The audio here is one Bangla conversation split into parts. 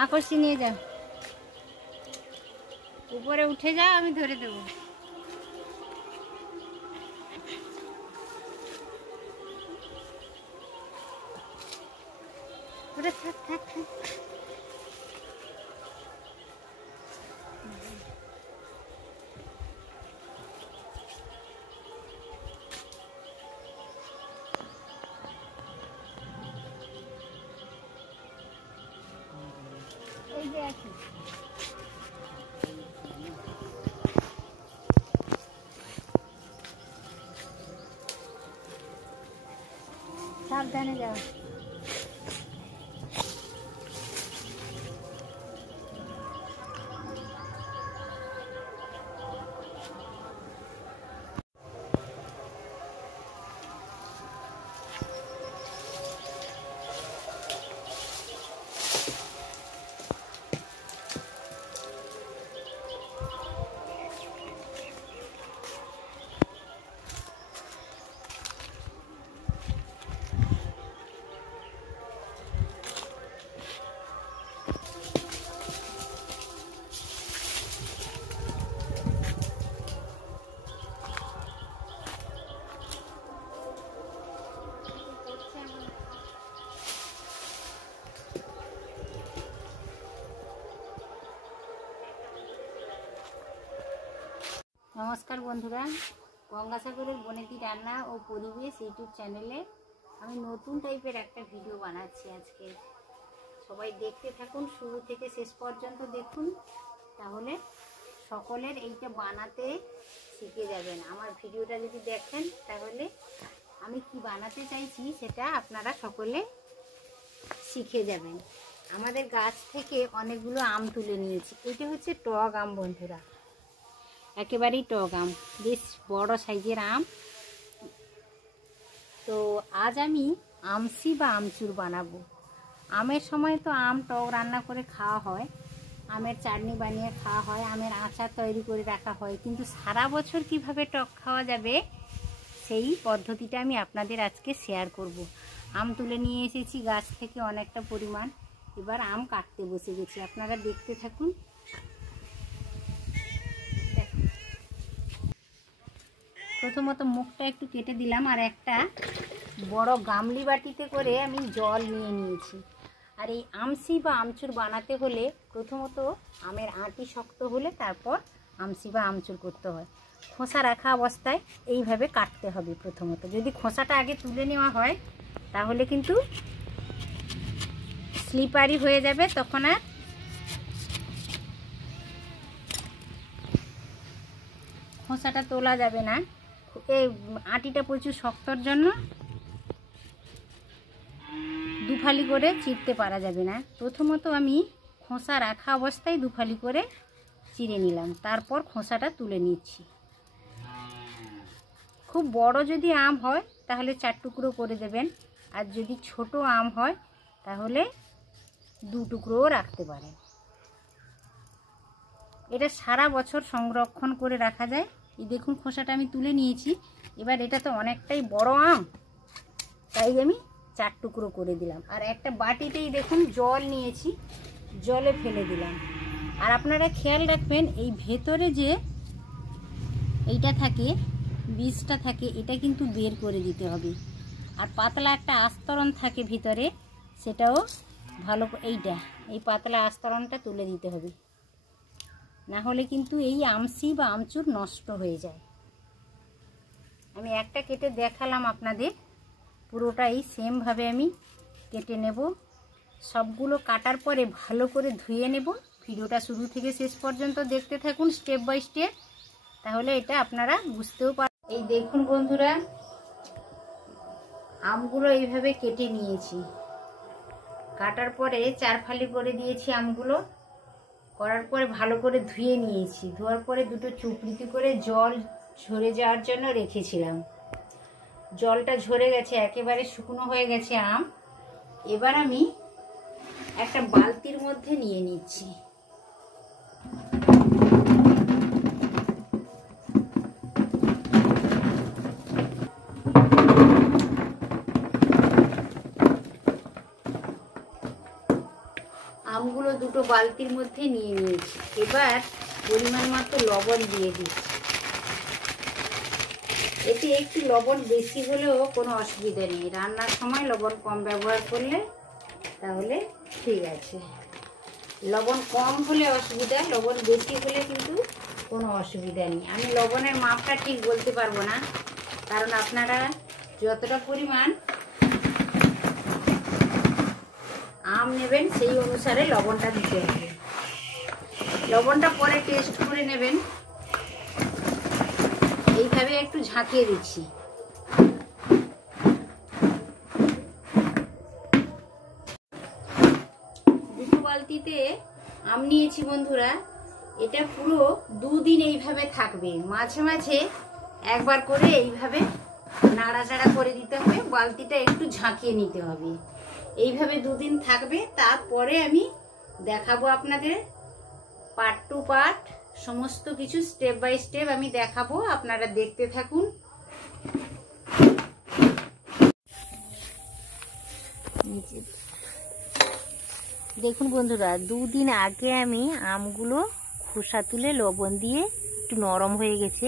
আকর্ষি নিয়ে যাও, উপরে উঠে যাও, আমি ধরে দেবো। থাক থাক থাক। এই যে আছে, সাবধানে যাও। নমস্কার বন্ধুরা, গঙ্গাসাগরের বনেদি রান্না ও পরিবেশ ইউটিউব চ্যানেলে আমি নতুন টাইপের একটা ভিডিও বানাচ্ছি আজকে। সবাই দেখতে থাকুন, শুরু থেকে শেষ পর্যন্ত দেখুন, তাহলে সকলের এইটা বানাতে শিখে যাবেন। আমার ভিডিওটা যদি দেখেন তাহলে আমি কি বানাতে চাইছি সেটা আপনারা সকলে শিখে যাবেন। আমাদের গাছ থেকে অনেকগুলো আম তুলে নিয়েছি। এটা হচ্ছে টক আম বন্ধুরা, একেবারেই টক আম, বেশ বড় সাইজের আম। তো আজ আমি আমসি বা আমচুর বানাবো। আমের সময় তো আম টক রান্না করে খাওয়া হয়, আমের চাটনি বানিয়ে খাওয়া হয়, আমের আচার তৈরি করে রাখা হয়, কিন্তু সারা বছর কিভাবে টক খাওয়া যাবে সেই পদ্ধতিটা আমি আপনাদের আজকে শেয়ার করব। আম তুলে নিয়ে এসেছি গাছ থেকে অনেকটা পরিমাণ, এবার আম কাটতে বসে গেছি, আপনারা দেখতে থাকুন। প্রথমত মুখটা একটু কেটে দিলাম, আর একটা বড় গামলি বাটিতে করে আমি জল নিয়ে নিয়েছি। আর এই আমসি বা আমচুর বানাতে হলে প্রথমত আমের আঁটি শক্ত হলে তারপর আমসি বা আমচুর করতে হয়। খোসা রাখা অবস্থায় এইভাবে কাটতে হবে প্রথমত। যদি খোসাটা আগে তুলে নেওয়া হয় তাহলে কিন্তু স্লিপারি হয়ে যাবে, তখন আর খোসাটা তোলা যাবে না। এই আটিটা প্রচুর শক্তর জন্য দুফালি করে চিরতে পারা যাবে না। প্রথমত আমি খোসা রাখা অবস্থায় দুফালি করে চিড়ে নিলাম, তারপর খোসাটা তুলে নিচ্ছি। খুব বড় যদি আম হয় তাহলে 4 টুকরো করে দেবেন, আর যদি ছোট আম হয় তাহলে 2 টুকরোও রাখতে পারেন। এটা সারা বছর সংরক্ষণ করে রাখা যায়। এই দেখুন খোসাটা আমি তুলে নিয়েছি। এবার এটা তো অনেকটাই বড় আম, তাই আমি 4 টুকরো করে দিলাম। আর একটা বাটিতেই দেখুন জল নিয়েছি, জলে ফেলে দিলাম। আর আপনারা খেয়াল রাখবেন এই ভেতরে যে এইটা থাকে, বীজটা থাকে, এটা কিন্তু বের করে দিতে হবে। আর পাতলা একটা আস্তরণ থাকে ভিতরে, সেটাও ভালো, এই পাতলা আস্তরণটা তুলে দিতে হবে, না হলে কিন্তু এই আমসি বা আমচুর নষ্ট হয়ে যায়। আমি একটা কেটে দেখালাম আপনাদের, পুরোটাই সেমভাবে আমি কেটে নেব। সবগুলো কাটার পরে ভালো করে ধুয়ে নেব। ভিডিওটা শুরু থেকে শেষ পর্যন্ত দেখতে থাকুন স্টেপ বাই স্টেপ, তাহলে এটা আপনারা বুঝতেও পারবেন। এই দেখুন বন্ধুরা, আমগুলো এইভাবে কেটে নিয়েছি। কাটার পরে 4 ফালি করে দিয়েছি আমগুলো। করার পরে ভালো করে ধুয়ে নিয়েছি। ধোয়ার পরে দুটো চুপড়িতে করে জল ঝরে যাওয়ার জন্য রেখেছিলাম। জলটা ঝরে গেছে, একেবারে শুকনো হয়ে গেছে আম। এবার আমি একটা বালতির মধ্যে নিয়ে নিচ্ছি। আমগুলো দুটো বালতির মধ্যে নিয়ে নিয়েছি। এবার পরিমাণ মতো লবণ দিয়ে দিচ্ছি। এতে একটু লবণ বেশি হলেও কোনো অসুবিধা নেই, রান্নার সময় লবণ কম ব্যবহার করলে তাহলে ঠিক আছে। লবণ কম হলে অসুবিধা, লবণ বেশি হলে কিন্তু কোনো অসুবিধা নেই। আমি লবণের মাপটা ঠিক বলতে পারবো না, কারণ আপনারা যতটা পরিমাণ আম নেবেন সেই অনুসারে লবণটা দিতে হবে। লবণটা পরে টেস্ট করে নেবেন। এইভাবে একটু ঝাঁকিয়ে দিচ্ছি। দুটো বালতিতে আম নিয়েছি বন্ধুরা, এটা পুরো 2 দিন এইভাবে থাকবে। মাঝে মাঝে একবার করে এইভাবে নাড়াচাড়া করে দিতে হবে, বালতিটা একটু ঝাঁকিয়ে নিতে হবে। এইভাবে 2 দিন থাকবে। তারপরে আমি দেখাবো আপনাদের পার্ট টু পার্ট সমস্ত কিছু স্টেপ বাই স্টেপ আমি দেখাবো, আপনারা দেখতে থাকুন। দেখুন বন্ধুরা, 2 দিন আগে আমি আমগুলো খোসা তুলে লবণ দিয়ে, একটু নরম হয়ে গেছে,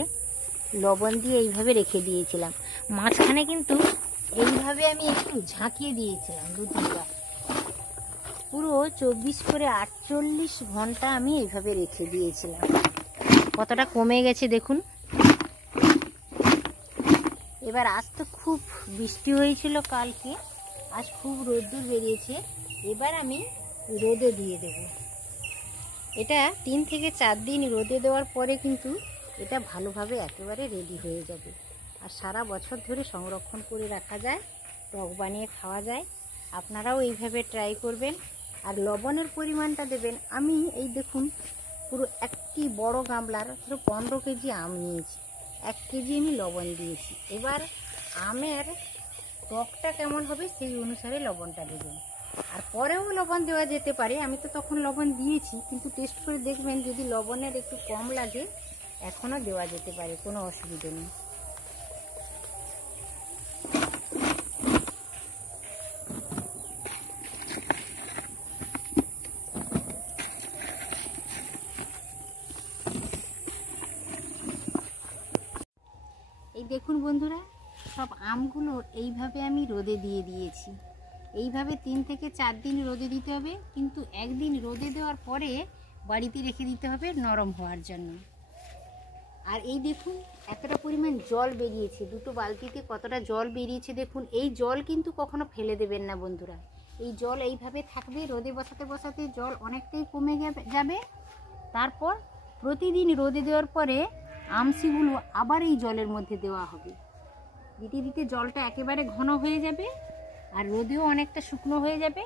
লবণ দিয়ে এইভাবে রেখে দিয়েছিলাম। মাঝখানে কিন্তু এইভাবে আমি একটু ঝাঁকিয়ে দিয়েছিলাম 2-3 বার। পুরো 24 করে 48 ঘন্টা আমি এইভাবে রেখে দিয়েছিলাম। কতটা কমে গেছে দেখুন। এবার আজ তো খুব বৃষ্টি হয়েছিল কালকে, আজ খুব রোদ্দুর বেরিয়েছে। এবার আমি রোদে দিয়ে দেব। এটা 3 থেকে 4 দিন রোদে দেওয়ার পরে কিন্তু এটা ভালোভাবে একেবারে রেডি হয়ে যাবে। আর সারা বছর ধরে সংরক্ষণ করে রাখা যায়, টক বানিয়ে খাওয়া যায়। আপনারাও এইভাবে ট্রাই করবেন। আর লবণের পরিমাণটা দেবেন। আমি এই দেখুন পুরো একটি বড় গামলার 15 কেজি আম নিয়েছি, 1 কেজি আমি লবণ দিয়েছি। এবার আমের টকটা কেমন হবে সেই অনুসারে লবণটা দেবেন। আর পরেও লবণ দেওয়া যেতে পারে, আমি তো তখন লবণ দিয়েছি, কিন্তু টেস্ট করে দেখবেন যদি লবণের একটু কম লাগে এখনও দেওয়া যেতে পারে, কোনো অসুবিধা নেই। এই দেখুন বন্ধুরা, সব আমগুলো এইভাবে আমি রোদে দিয়ে দিয়েছি। এইভাবে 3 থেকে 4 দিন রোদে দিতে হবে, কিন্তু একদিন রোদে দেওয়ার পরে বাড়িতে রেখে দিতে হবে নরম হওয়ার জন্য। আর এই দেখুন এতটা পরিমাণ জল বেরিয়েছে, দুটো বালতিতে কতটা জল বেরিয়েছে দেখুন। এই জল কিন্তু কখনো ফেলে দেবেন না বন্ধুরা। এই জল এইভাবে থাকবে, রোদে বসাতে বসাতে জল অনেকটাই কমে যাবে। তারপর প্রতিদিন রোদে দেওয়ার পরে আমসিগুলো আবার এই জলের মধ্যে দেওয়া হবে। দিতে দিতে জলটা একেবারে ঘন হয়ে যাবে আর রোদেও অনেকটা শুকনো হয়ে যাবে।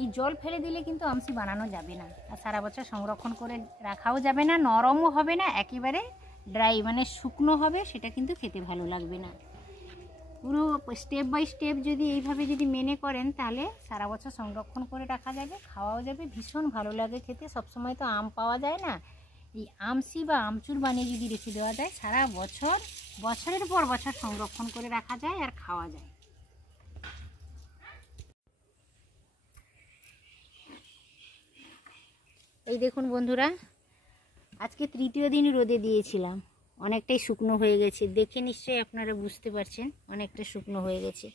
এই জল ফেলে দিলে কিন্তু আমসি বানানো যাবে না, আর সারা বছর সংরক্ষণ করে রাখাও যাবে না, নরমও হবে না, একেবারে ড্রাই মানে শুকনো হবে, সেটা কিন্তু খেতে ভালো লাগবে না। পুরো স্টেপ বাই স্টেপ যদি এইভাবে যদি মেনে করেন তাহলে সারা বছর সংরক্ষণ করে রাখা যাবে, খাওয়াও যাবে, ভীষণ ভালো লাগে খেতে। সবসময় তো আম পাওয়া যায় না, এই আমসি বা আমচুর বানিয়ে যদি রেখে দেওয়া যায় সারা বছর, বছরের পর বছর সংরক্ষণ করে রাখা যায় আর খাওয়া যায়। এই দেখুন বন্ধুরা, আজকে 3য় দিন রোদে দিয়েছিলাম, অনেকটাই শুকনো হয়ে গেছে, দেখে নিশ্চয়ই আপনারা বুঝতে পারছেন অনেকটা শুকনো হয়ে গেছে।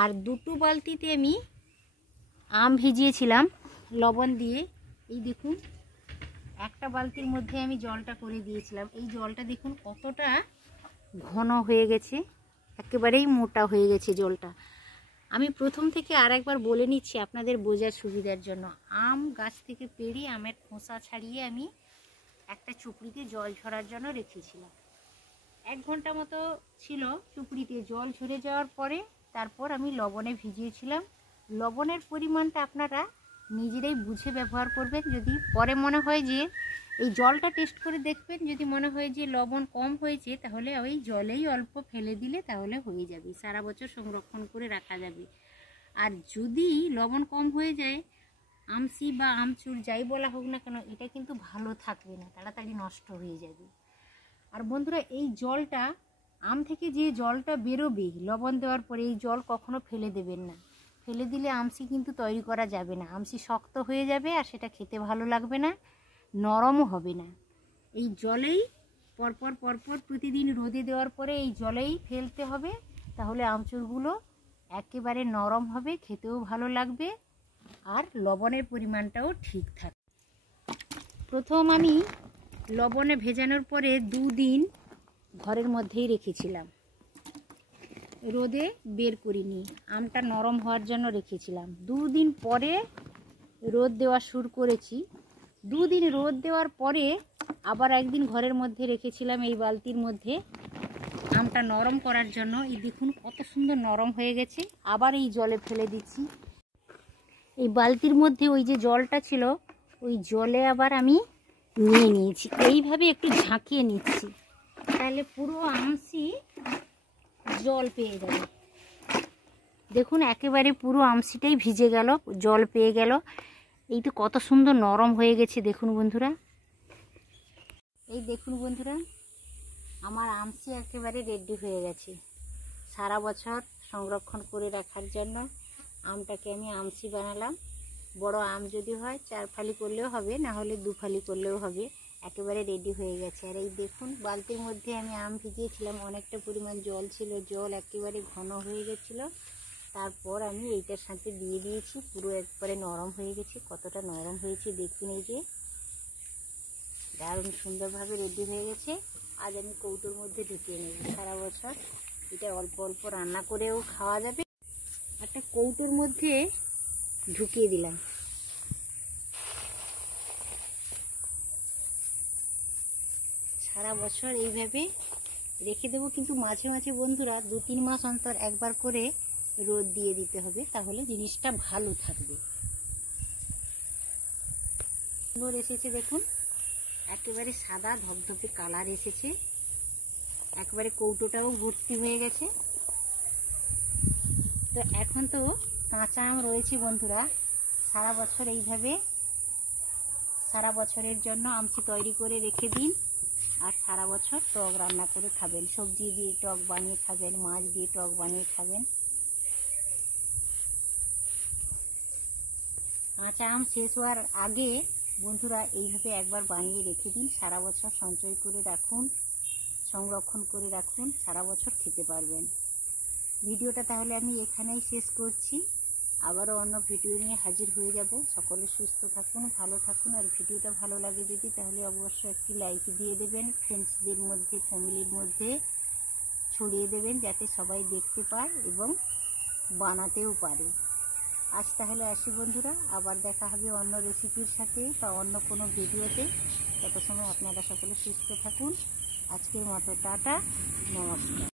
আর 2টো বালতিতে আমি আম ভিজিয়েছিলাম লবণ দিয়ে। এই দেখুন একটা বালতির মধ্যে আমি জলটা করে দিয়েছিলাম, এই জলটা দেখুন কতটা ঘন হয়ে গেছে, একেবারেই মোটা হয়ে গেছে জলটা। আমি প্রথম থেকে আরেকবার বলে নিচ্ছি আপনাদের বোঝার সুবিধার জন্য। আম গাছ থেকে পেড়ে আমের খোসা ছাড়িয়ে আমি একটা চুপড়িতে জল ঝরার জন্য রেখেছিলাম। 1 ঘন্টা মতো ছিল চুপড়িতে, জল ঝরে যাওয়ার পরে তারপর আমি লবণে ভিজিয়েছিলাম। লবণের পরিমাণটা আপনারা নিজেরাই বুঝে ব্যবহার করবেন। যদি পরে মনে হয় যে এই জলটা টেস্ট করে দেখবেন, যদি মনে হয় যে লবণ কম হয়েছে তাহলে ওই জলেই অল্প ফেলে দিলে তাহলে হয়ে যাবে, সারা বছর সংরক্ষণ করে রাখা যাবে। আর যদি লবণ কম হয়ে যায়, আমসি বা আমচুর যাই বলা হোক না কেন, এটা কিন্তু ভালো থাকবে না, তাড়াতাড়ি নষ্ট হয়ে যাবে। আর বন্ধুরা এই জলটা আম থেকে যে জলটা বেরোবে লবণ দেওয়ার পরে, এই জল কখনো ফেলে দেবেন না। ফেলে দিলে আমসি কিন্তু তৈরি করা যাবে না, আমসি শক্ত হয়ে যাবে আর সেটা খেতে ভালো লাগবে না, নরমও হবে না। এই জলেই পরপর পরপর প্রতিদিন রোদে দেওয়ার পরে এই জলেই ফেলতে হবে, তাহলে আমচুরগুলো একেবারে নরম হবে, খেতেও ভালো লাগবে আর লবণের পরিমাণটাও ঠিক থাকবে। প্রথম আমি লবণে ভেজানোর পরে 2 দিন ঘরের মধ্যেই রেখেছিলাম, রোদে বের করিনি, আমটা নরম হওয়ার জন্য রেখেছিলাম। 2 দিন পরে রোদ দেওয়া শুরু করেছি। 2 দিন রোদ দেওয়ার পরে আবার একদিন ঘরের মধ্যে রেখেছিলাম এই বালতির মধ্যে আমটা নরম করার জন্য। এই দেখুন কত সুন্দর নরম হয়ে গেছে। আবার এই জলে ফেলে দিচ্ছি। এই বালতির মধ্যে ওই যে জলটা ছিল ওই জলে আবার আমি নিয়ে নিয়েছি, এইভাবে একটু ঝাঁকিয়ে নিচ্ছি, তাহলে পুরো আমসি জল পেয়ে যাবে। দেখুন একেবারে পুরো আমসিটাই ভিজে গেল, জল পেয়ে গেল। এই তো কত সুন্দর নরম হয়ে গেছে দেখুন বন্ধুরা। এই দেখুন বন্ধুরা, আমার আমসি একেবারে রেডি হয়ে গেছে। সারা বছর সংরক্ষণ করে রাখার জন্য আমটাকে আমি আমসি বানালাম। বড় আম যদি হয় 4 ফালি করলেও হবে, না হলে 2 ফালি করলেও হবে। একেবারে রেডি হয়ে গেছে। আর এই দেখুন বালতির মধ্যে আমি আম ভিজিয়েছিলাম, অনেকটা পরিমাণ জল ছিল, জল একেবারে ঘন হয়ে গেছিল। তারপর আমি এইটার সাথে দিয়ে দিয়েছি, পুরো একবারে নরম হয়ে গেছে। কতটা নরম হয়েছে দেখুন, এই যে দারুণ সুন্দরভাবে রেডি হয়ে গেছে। আজ আমি কৌটোর মধ্যে ঢুকিয়ে নেব। সারা বছর এটা অল্প অল্প রান্না করেও খাওয়া যাবে। একটা কৌটোর মধ্যে ঢুকিয়ে দিলাম। সারা বছর এইভাবে রেখে দেবো, কিন্তু মাঝে মাঝে বন্ধুরা 2-3 মাস অন্তর একবার করে রোদ দিয়ে দিতে হবে, তাহলে জিনিসটা ভালো থাকবে। সুন্দর এসেছে দেখুন, একেবারে সাদা ধবধবে কালার এসেছে, একবারে কৌটোটাও ভর্তি হয়ে গেছে। তো এখন তো কাঁচা আম রয়েছে বন্ধুরা, সারা বছর এইভাবে সারা বছরের জন্য আমসি তৈরি করে রেখে দিন, আর সারা বছর টক রান্না করে খাবেন, সবজি দিয়ে টক বানিয়ে খাবেন, মাছ দিয়ে টক বানিয়ে খাবেন। কাঁচা আম শেষ হওয়ার আগে বন্ধুরা এইভাবে একবার বানিয়ে রেখে দিন, সারা বছর সঞ্চয় করে রাখুন, সংরক্ষণ করে রাখুন, সারা বছর খেতে পারবেন। ভিডিওটা তাহলে আমি এখানেই শেষ করছি, আবারও অন্য ভিডিও নিয়ে হাজির হয়ে যাব। সকলে সুস্থ থাকুন, ভালো থাকুন। আর ভিডিওটা ভালো লাগে যদি তাহলে অবশ্যই একটি লাইক দিয়ে দেবেন, ফ্রেন্ডসদের মধ্যে, ফ্যামিলির মধ্যে ছড়িয়ে দেবেন, যাতে সবাই দেখতে পায় এবং বানাতেও পারে। আজ তাহলে আসি বন্ধুরা, আবার দেখা হবে অন্য রেসিপির সাথে বা অন্য কোনো ভিডিওতে। তত সময় আপনারা সকলে সুস্থ থাকুন। আজকের মতো টাটা, নমস্কার।